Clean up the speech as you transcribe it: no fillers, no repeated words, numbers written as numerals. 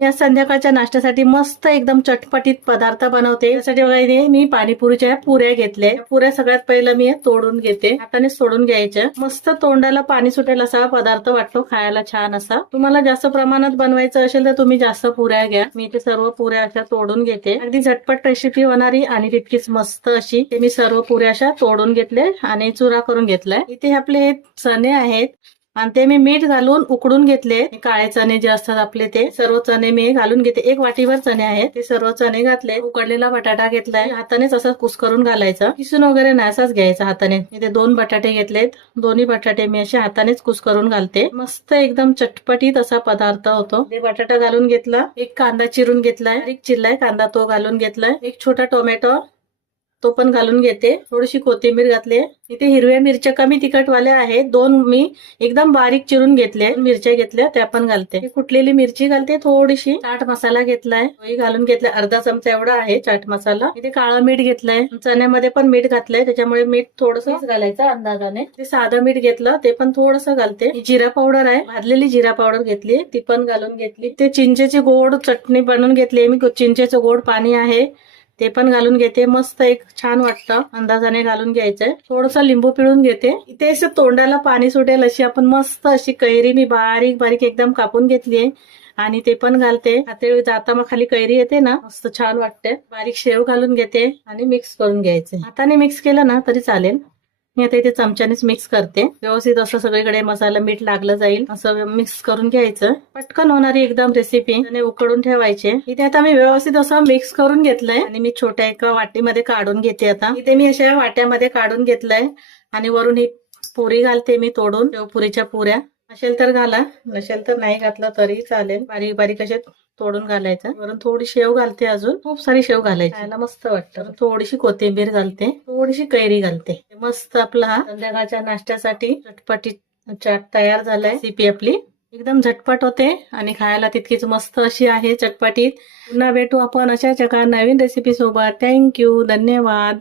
मी आज संध्याकाळच्या नाश्त्यासाठी मस्त एकदम चटपटीत पदार्थ बनवते। त्यासाठी बघा इथे मी पाणीपुरीच्या पुऱ्या घेतल्या। पुऱ्या सगळ्यात पहिलं मी तोडून घेते, हाताने सोडून घ्यायच्या। मस्त तोंडाला पाणी सुटेल असा पदार्थ वाटतो, खायला छान असा। तुम्हाला जास्त प्रमाणात बनवायचं असेल तर तुम्ही जास्त पुऱ्या घ्या। मी इथे सर्व पुऱ्या अशा तोडून घेते, अगदी झटपट रेसिपी होणारी आणि तितकीच मस्त अशी। ते मी सर्व पुऱ्या अशा तोडून घेतले आणि चुरा करून घेतलाय। इथे आपले चणे आहेत आणि ते मी मीठ घालून उकडून घेतले। काळे चणे जे असतात आपले ते सर्व चणे मी घालून घेते। एक वाटीभर चणे आहेत, ते सर्व चणे घातले। उकडलेला बटाटा घेतलाय, हातानेच असं कुस्करून घालायचं, किसून वगैरे नाही, असाच घ्यायचा हाताने। इथे 2 बटाटे घेतलेत, दोन्ही बटाटे मी असे हातानेच कुस्करून घालते। मस्त एकदम चटपटीत असा पदार्थ होतो। ते बटाटा घालून घेतला, एक कांदा चिरून घेतलाय, एक चिरलाय कांदा तो घालून घेतलाय, एक छोटा टोमॅटो तो पण घालून घेते, थोडीशी कोथिंबीर घातली। इथे हिरव्या मिरच्या कमी तिखटवाल्या आहेत, 2 मी एकदम बारीक चिरून घेतले, मिरच्या घेतल्या त्या पण घालते। कुटलेली मिरची घालते, थोडीशी चाट मसाला घेतलाय तोही घालून घेतला, अर्धा चमचा एवढा आहे चाट मसाला। इथे काळं मीठ घेतलंय, चण्यामध्ये पण मीठ घातलंय, त्याच्यामुळे मीठ थोडंसं घालायचं अंदाजाने। ते साधं मीठ घेतलं, ते पण थोडंसं घालते। जिरा पावडर आहे, भाजलेली जिरा पावडर घेतली, ती पण घालून घेतली। ते चिंचेची गोड चटणी बनवून घेतली मी, चिंचेचं गोड पाणी आहे ते पण घालून घेते। मस्त एक छान वाटतं, अंदाजाने घालून घ्यायचंय। थोडंसं लिंबू पिळून घेते। इथे असं तोंडाला पाणी सुटेल अशी आपण मस्त अशी कैरी मी बारीक बारीक एकदम कापून घेतलीये आणि ते पण घालते। हाताळी जाता मग खाली कैरी येते ना, मस्त छान वाटते। बारीक शेव घालून घेते आणि मिक्स करून घ्यायचे। हाताने मिक्स केलं ना तरी चालेल, मी आता इथे चमच्यानेच मिक्स करते। व्यवस्थित असं सगळीकडे मसाला मीठ लागलं जाईल असं मिक्स करून घ्यायचं। पटकन होणारी एकदम रेसिपी, आणि उकडून ठेवायचे। इथे आता मी व्यवस्थित असं मिक्स करून घेतलंय आणि मी छोट्या एका वाटीमध्ये काढून घेते। आता इथे मी अशा वाट्यामध्ये काढून घेतलंय आणि वरून ही पुरी घालते मी तोडून, शेवपुरीच्या पुऱ्या असेल तर घाला, नसेल तर नाही घातलं तरी चालेल। बारीक बारीक असे तोडून घालायचं, वरून थोडी शेव घालते, अजून खूप सारी शेव घालायची, खायला मस्त वाटतं। थोडीशी कोथिंबीर घालते, थोडीशी कैरी घालते। मस्त आपला हा संध्याकाळच्या नाश्त्यासाठी चटपटीत चाट तयार झालाय। रेसिपी आपली एकदम झटपट होते आणि खायला तितकीच मस्त अशी आहे, चटपटीत। पुन्हा भेटू आपण अशाच एका नवीन रेसिपी सोबत। थँक्यू, धन्यवाद।